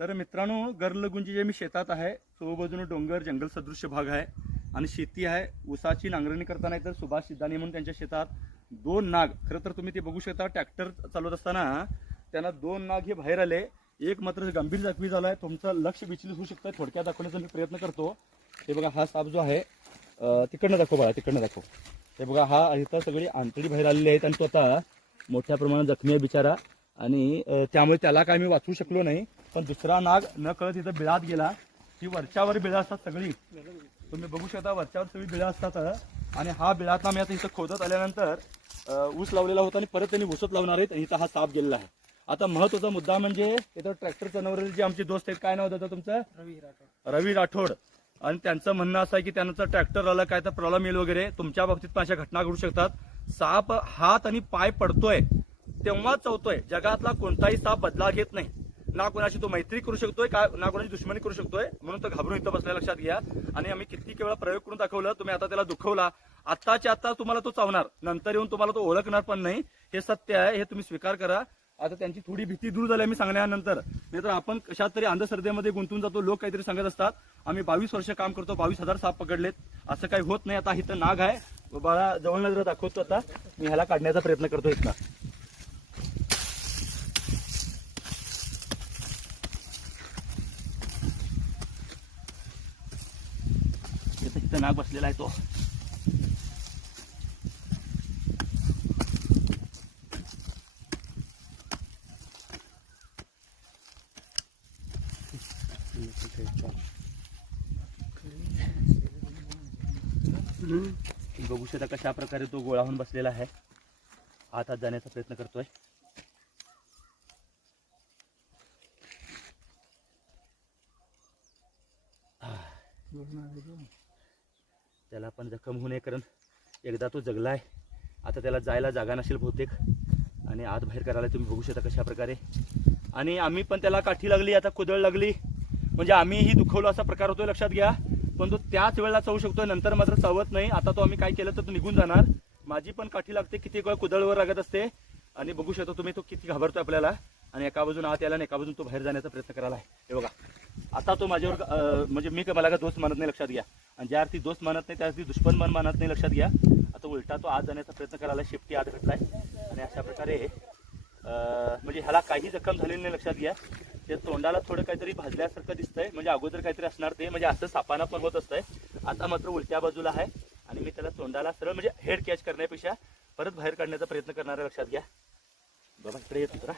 तर मित्रांनो, गर्लगुंजी जे मी शेतात आहे, चोबाजूने डोंगर जंगल सदृश्य भाग आहे आणि शेती आहे. ऊसाची नांगरणी करताना तर सुभाष सिद्धानी म्हणून त्यांच्या शेतात 2 नाग, खरं तर तुम्ही ते बघू शकता, ट्रॅक्टर चालवत असताना त्यांना 2 नाग हे बाहेर आले. एक मात्र गंभीर जखमी झालाय. तुमचं लक्ष विचलित होऊ शकतं. थोडक्यात दाखवण्याचा मी प्रयत्न करतो. हे बघा, हा साप जो आहे, तिकडनं दाखव बघा, तिकडनं दाखव. हे बघा, हा इथं सगळी आंतडी बाहेर आलेली आहेत आणि तो आता मोठ्या प्रमाणात जखमी आहे बिचारा. आणि त्यामुळे त्याला काय मी वाचवू शकलो नाही. पण दुसरा नाग न कळत इथं बिळात गेला. ही वरच्यावर बिळं असतात सगळी, तुम्ही बघू शकता, वरच्यावर सगळी बिळं असतात. आणि हा बिळात मी आता इथं खोदत आल्यानंतर ऊस लावलेला होता आणि परत त्यांनी ऊसच लावणार आहेत. इथं हा साप गेलेला आहे. आता महत्वाचा मुद्दा म्हणजे इथं ट्रॅक्टर चालवणारे जे आमचे दोस्त आहेत, काय नाव होतं तुमचं? रवी राठोड. आणि त्यांचं म्हणणं असं आहे की त्यांचं ट्रॅक्टर आलं काय तर प्रॉब्लेम येईल वगैरे. तुमच्या बाबतीत पण अशा घटना घडू शकतात. साप हात आणि पाय पडतोय तेव्हा चवतोय. जगातला कोणताही साप बदला घेत नाही. ना कोणाशी तो मैत्री करू शकतोय, ना कोणाची दुश्मनी करू शकतोय. म्हणून तो घाबरून इथं बसल्या, लक्षात घ्या. आणि आम्ही किती वेळा प्रयोग करून दाखवलं, तुम्ही आता त्याला दुखवला. आत्ताच्या आता तुम्हाला तो चावणार, नंतर येऊन तुम्हाला तो ओळखणार पण नाही. हे सत्य आहे, हे तुम्ही स्वीकार करा. आता त्यांची थोडी भीती दूर झाली मी सांगण्यानंतर. नाहीतर आपण कशात तरी अंधश्रद्धेमध्ये गुंतून जातो. लोक काहीतरी सांगत असतात, आम्ही 22 वर्ष काम करतो, 22,000 साप पकडलेत. असं काही होत नाही. आता इथं नाग आहे, बाळा जवळ जरा दाखवतो. आता मी ह्याला काढण्याचा प्रयत्न करतो इथं. इथं नाग बसलेला आहे तो. बघू शकता कशा प्रकारे तो गोळा होऊन बसलेला आहे. आत जाण्याचा प्रयत्न करतोय. त्याला पण जखम होऊ नये, कारण एकदा तो जगलाय. आता त्याला जायला जागा नसेल बहुतेक आणि आत बाहेर करायला तुम्ही बघू शकता कशा प्रकारे. आणि आम्ही पण त्याला काठी लागली, आता कुदळ लागली, म्हणजे आम्हीही दुखवलो असा प्रकार होतोय, लक्षात घ्या. पण तो त्याच वेळेला चावू शकतोय, नंतर मात्र चावत नाही. आता तो आम्ही काय केलं तर तो निघून जाणार. माझी पण काठी लागते, किती वेळा कुदळवर लागत असते. आणि बघू शकता तुम्ही तो किती घाबरतोय आपल्याला. आणि एका बाजून आत यायला आणि एका बाजून तो बाहेर जाण्याचा प्रयत्न करायला आहे. हे बघा, आता तो माझ्यावर म्हणजे मी मला का दोस्त मानत नाही, लक्षात घ्या. आणि ज्या अर्थी दोस्त मानत नाही त्या अर्थी दुश्मन मन मानत नाही, लक्षात घ्या. आता उलटा तो आत जाण्याचा प्रयत्न करायला, शेपटी आत घटलाय. आणि अशा प्रकारे म्हणजे ह्याला काही जखम झालेली नाही, लक्षात घ्या. ते तोंडाला थोडं काहीतरी भाजल्यासारखं दिसतंय, म्हणजे अगोदर काहीतरी असणार ते, म्हणजे असं सापाना पण होत असतंय. आता मात्र उलट्या बाजूला आहे आणि मी त्याला तोंडाला सरळ म्हणजे हेड कॅच करण्यापेक्षा परत बाहेर काढण्याचा प्रयत्न करणार आहे, लक्षात घ्या. बाबा इकडे येत होता.